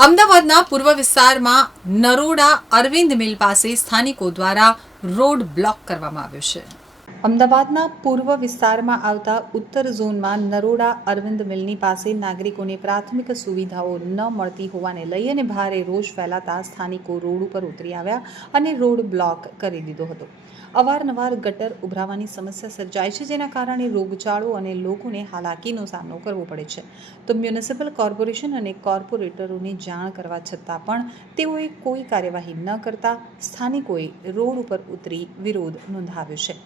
અમદાવાદના પૂર્વ વિસ્તારમાં નરોડા અરવિંદ મિલ પાસે સ્થાનિકો દ્વારા રોડ બ્લોક કરવામાં આવ્યો છે. અમદાવાદના પૂર્વ વિસ્તારમાં આવતા ઉત્તર ઝોનમાં નરોડા અરવિંદ મિલની પાસે નાગરિકોને પ્રાથમિક સુવિધાઓ ન મળતી હોવાને લઈ અને ભારે રોષ ફેલાતા સ્થાનિકો રોડ ઉપર ઉતરી આવ્યા અને રોડ બ્લોક કરી દીધો હતો. અવારનવાર ગટર ઉભરાવાની સમસ્યા સર્જાય છે, જેના કારણે રોગચાળો અને લોકોને હાલાકીનો સામનો કરવો પડે છે. તો મ્યુનિસિપલ કોર્પોરેશન અને કોર્પોરેટરોને જાણ કરવા છતાં પણ તેઓએ કોઈ કાર્યવાહી ન કરતા સ્થાનિકોએ રોડ ઉપર ઉતરી વિરોધ નોંધાવ્યો છે.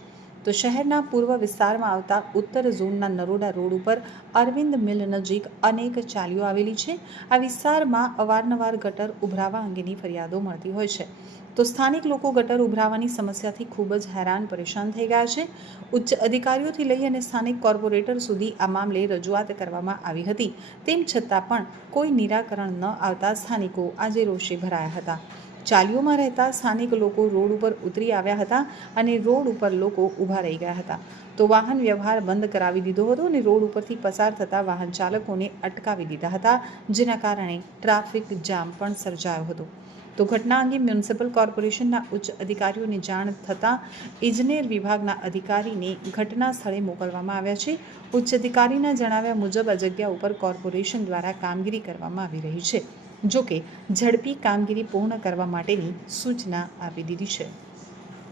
તો શહેરના પૂર્વ વિસ્તારમાં આવતા ઉત્તર ઝોનના નરોડા રોડ ઉપર અરવિંદ મિલ નજીક અનેક ચાલીઓ આવેલી છે. આ વિસ્તારમાં અવારનવાર ગટર ઉભરાવા અંગેની ફરિયાદો મળતી હોય છે. તો સ્થાનિક લોકો ગટર ઉભરાવાની સમસ્યાથી ખૂબ જ હેરાન પરેશાન થઈ ગયા છે. ઉચ્ચ અધિકારીઓથી લઈ અને સ્થાનિક કોર્પોરેટર સુધી આ મામલે રજૂઆત કરવામાં આવી હતી. તેમ છતાં પણ કોઈ નિરાકરણ ન આવતા સ્થાનિકો આજે રોષે ભરાયા હતા. ચાલીઓમાં રહેતા સ્થાનિક લોકો રોડ ઉપર ઉતરી આવ્યા હતા અને રોડ ઉપર લોકો ઊભા રહી ગયા હતા. તો વાહન વ્યવહાર બંધ કરાવી દીધો હતો અને રોડ ઉપરથી પસાર થતા વાહન ચાલકોને અટકાવી દીધા હતા, જેના કારણે ટ્રાફિક જામ પણ સર્જાયો હતો. તો ઘટના અંગે મ્યુનિસિપલ કોર્પોરેશનના ઉચ્ચ અધિકારીઓને જાણ થતાં ઇજનેર વિભાગના અધિકારીને ઘટના સ્થળે મોકલવામાં આવ્યા છે. ઉચ્ચ અધિકારીના જણાવ્યા મુજબ, આ જગ્યા ઉપર કોર્પોરેશન દ્વારા કામગીરી કરવામાં આવી રહી છે. જો કે ઝડપી કામગીરી પૂર્ણ કરવા માટેની સૂચના આપી દીધી છે.